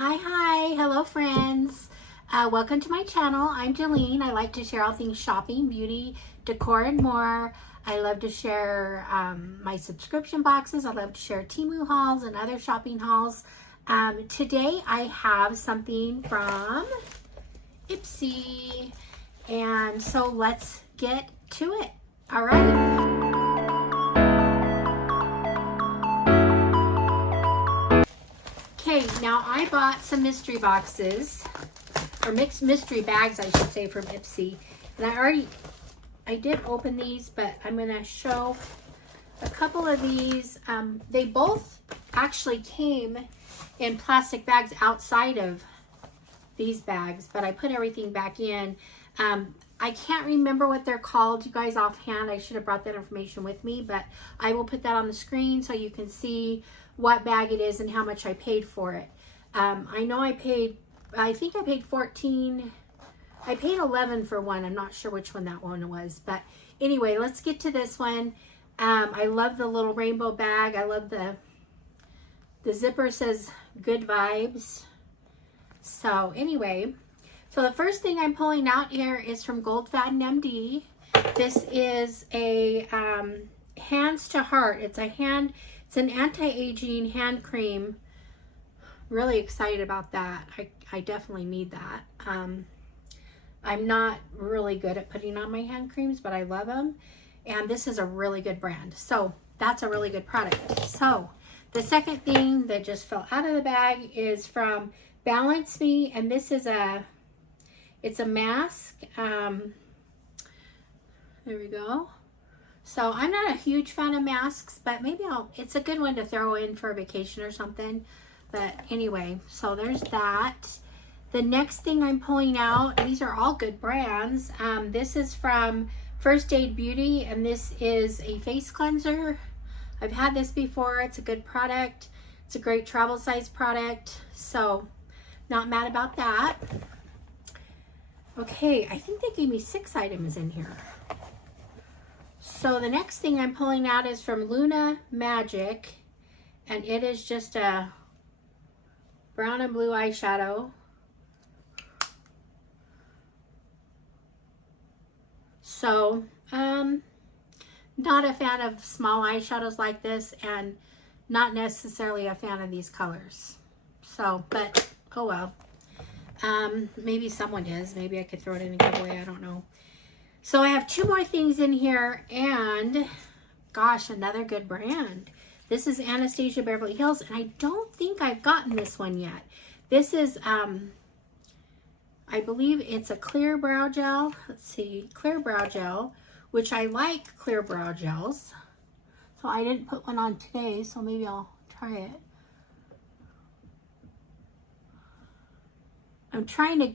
Hi, hello friends. Welcome to my channel. I'm Jolene. I like to share all things shopping, beauty, decor, and more. I love to share my subscription boxes. I love to share Temu hauls and other shopping hauls. Today I have something from Ipsy, and so let's get to it. All right. Okay, now I bought some mystery boxes, or mixed mystery bags, I should say, from Ipsy. And I did open these, but I'm going to show a couple of these. They both actually came in plastic bags outside of these bags, but I put everything back in. I can't remember what they're called, you guys, offhand. I should have brought that information with me, but I will put that on the screen so you can see what bag it is and how much I paid for it. I know I think I paid 14. I paid 11 for one. I'm not sure which one that one was, but anyway, let's get to this one. I love the little rainbow bag. I love the zipper says good vibes. So anyway, so the first thing I'm pulling out here is from Goldfaden MD. This is a Hands to Heart. It's an anti-aging hand cream. Really excited about that. I definitely need that. I'm not really good at putting on my hand creams, but I love them. And this is a really good brand. So that's a really good product. So the second thing that just fell out of the bag is from Balance Me. And this is it's a mask. There we go. So I'm not a huge fan of masks, but maybe it's a good one to throw in for a vacation or something. But anyway, so there's that. The next thing I'm pulling out, these are all good brands. This is from First Aid Beauty, and this is a face cleanser. I've had this before. It's a good product. It's a great travel size product. So not mad about that. Okay, I think they gave me 6 items in here. So the next thing I'm pulling out is from Luna Magic, and it is just a brown and blue eyeshadow. So, not a fan of small eyeshadows like this, and not necessarily a fan of these colors. So, but, oh well. Maybe someone is. Maybe I could throw it in a giveaway. I don't know. So I have 2 more things in here, and gosh, another good brand. This is Anastasia Beverly Hills, and I don't think I've gotten this one yet. This is, I believe it's a clear brow gel. Let's see, clear brow gel, which I like clear brow gels. So I didn't put one on today, so maybe I'll try it. I'm trying to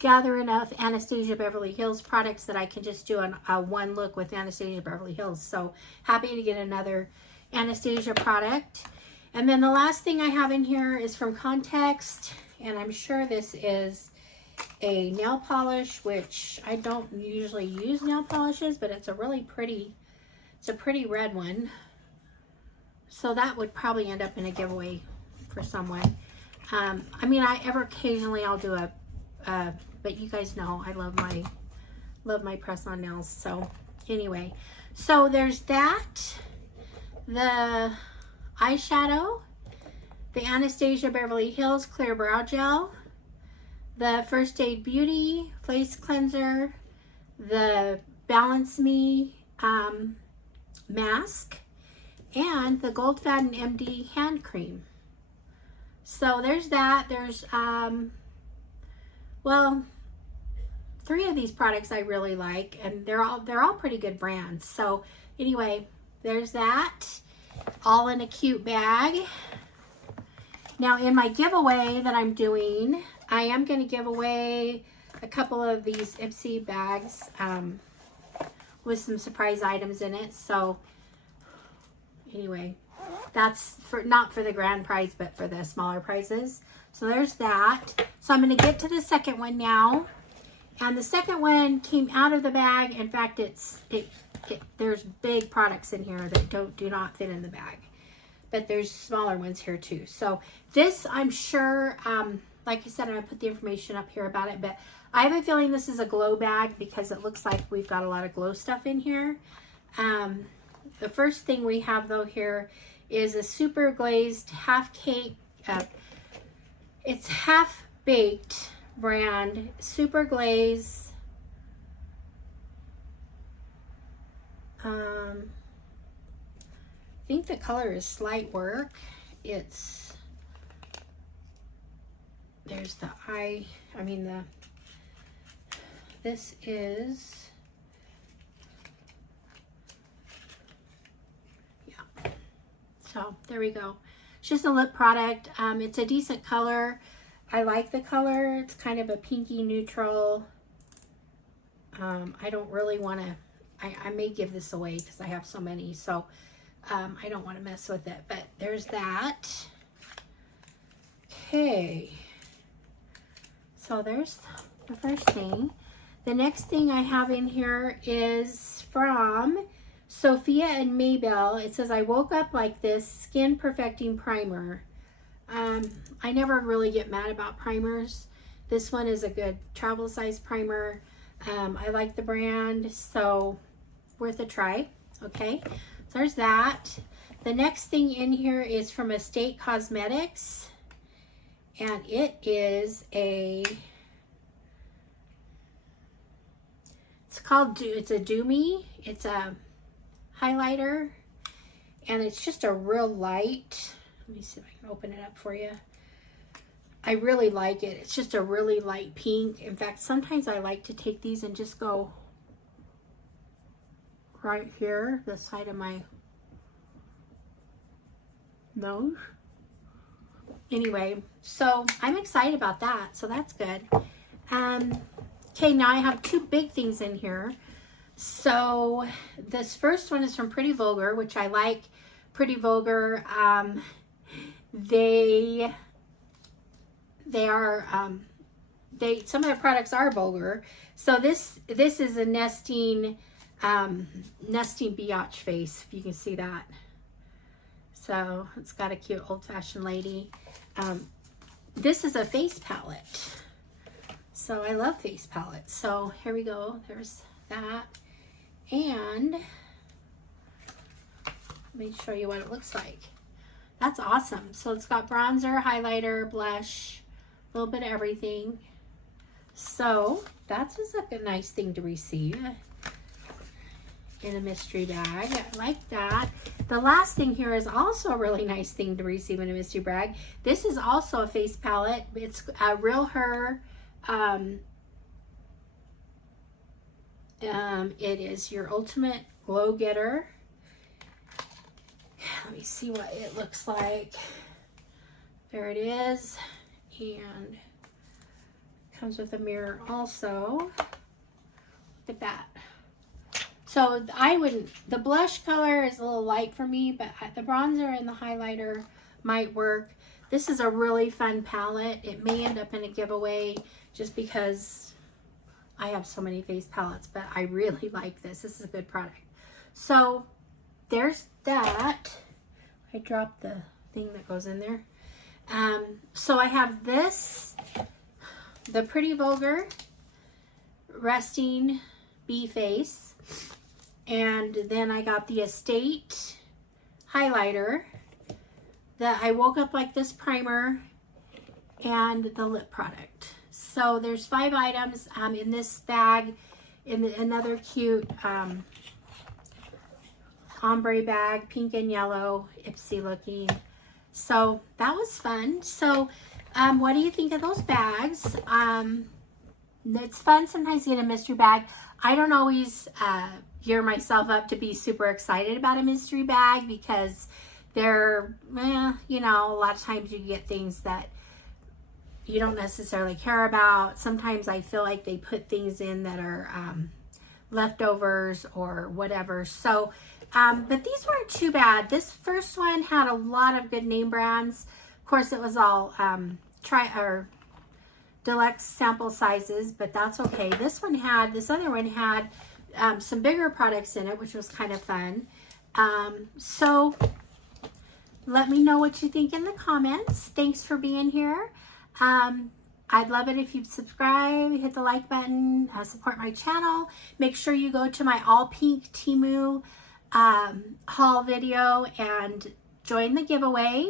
gather enough Anastasia Beverly Hills products that I can just do a one look with Anastasia Beverly Hills. So happy to get another Anastasia product. And then the last thing I have in here is from Context, and I'm sure this is a nail polish, which I don't usually use nail polishes, but it's a really pretty, it's a pretty red one. So that would probably end up in a giveaway for someone. I mean, occasionally I'll do but you guys know I love my press-on nails. So anyway, so there's that, the eyeshadow, the Anastasia Beverly Hills Clear Brow Gel, the First Aid Beauty Face Cleanser, the Balance Me mask, and the Goldfaden MD hand cream. So there's that. There's well, 3 of these products I really like, and they're all pretty good brands. So anyway, there's that, all in a cute bag. Now in my giveaway that I'm doing, I am going to give away a couple of these Ipsy bags with some surprise items in it. So anyway, that's not for the grand prize, but for the smaller prizes. So there's that. So I'm going to get to the second one now. And the second one came out of the bag. In fact, there's big products in here that do not fit in the bag. but there's smaller ones here too. So this, I'm sure, like I said, I'm going to put the information up here about it, but I have a feeling this is a glow bag because it looks like we've got a lot of glow stuff in here. The first thing we have though here is a super glazed half cake. It's half baked brand, super glaze. I think the color is Slight Work. There's the this is, yeah. So there we go. It's just a lip product. It's a decent color. I like the color. It's kind of a pinky neutral. I don't really want to, I may give this away because I have so many. So I don't want to mess with it, but there's that. Okay. So there's the first thing. The next thing I have in here is from Sophia and Maybell. It says, I woke up like this, skin perfecting primer. I never really get mad about primers. This one is a good travel size primer. I like the brand, so worth a try. Okay, so there's that. The next thing in here is from Estate Cosmetics, and it is it's a Do Me. It's a highlighter, and it's just a real light. Let me see if I can open it up for you. I really like it. It's just a really light pink. In fact, sometimes I like to take these and just go right here, the side of my nose. Anyway, so I'm excited about that. So that's good. Okay, now I have two big things in here. So this first one is from Pretty Vulgar, which I like. Pretty Vulgar. Some of their products are vulgar. So this is a nesting biatch face, if you can see that. So it's got a cute old-fashioned lady. This is a face palette. So I love face palettes. So here we go. There's that. And let me show you what it looks like. That's awesome. So it's got bronzer, highlighter, blush, a little bit of everything. So that's just like a nice thing to receive in a mystery bag. I like that. The last thing here is also a really nice thing to receive in a mystery bag. This is also a face palette. It's a Real Her. It is your ultimate glow getter. Let me see what it looks like. There it is. And comes with a mirror also. Look at that. So the blush color is a little light for me, but the bronzer and the highlighter might work. This is a really fun palette. It may end up in a giveaway just because I have so many face palettes, but I really like this. This is a good product. So there's that. I dropped the thing that goes in there. So I have this, the Pretty Vulgar Resting Bee Face. And then I got the Estate highlighter, the I Woke Up Like This primer, and the lip product. So there's 5 items in this bag, in another cute ombre bag, pink and yellow, Ipsy looking. So that was fun. So what do you think of those bags? It's fun sometimes to get a mystery bag. I don't always gear myself up to be super excited about a mystery bag because they're, you know, a lot of times you get things that you don't necessarily care about. Sometimes I feel like they put things in that are leftovers or whatever. So, but these weren't too bad. This first one had a lot of good name brands. Of course, it was all deluxe sample sizes, but that's okay. This other one had some bigger products in it, which was kind of fun. So let me know what you think in the comments. Thanks for being here. I'd love it if you'd subscribe, hit the like button, support my channel. Make sure you go to my all pink Temu haul video and join the giveaway.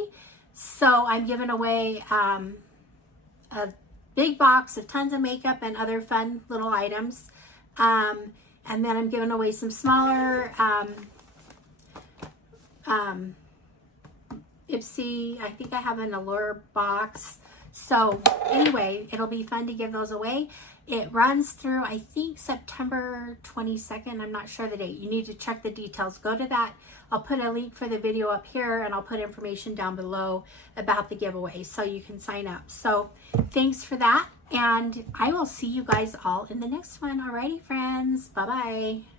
So I'm giving away a big box of tons of makeup and other fun little items. And then I'm giving away some smaller Ipsy. I think I have an ALLURE box. So anyway, it'll be fun to give those away. It runs through, I think, September 22nd. I'm not sure the date. You need to check the details. Go to that. I'll put a link for the video up here, and I'll put information down below about the giveaway so you can sign up. So thanks for that, and I will see you guys all in the next one. Alrighty, friends. Bye-bye.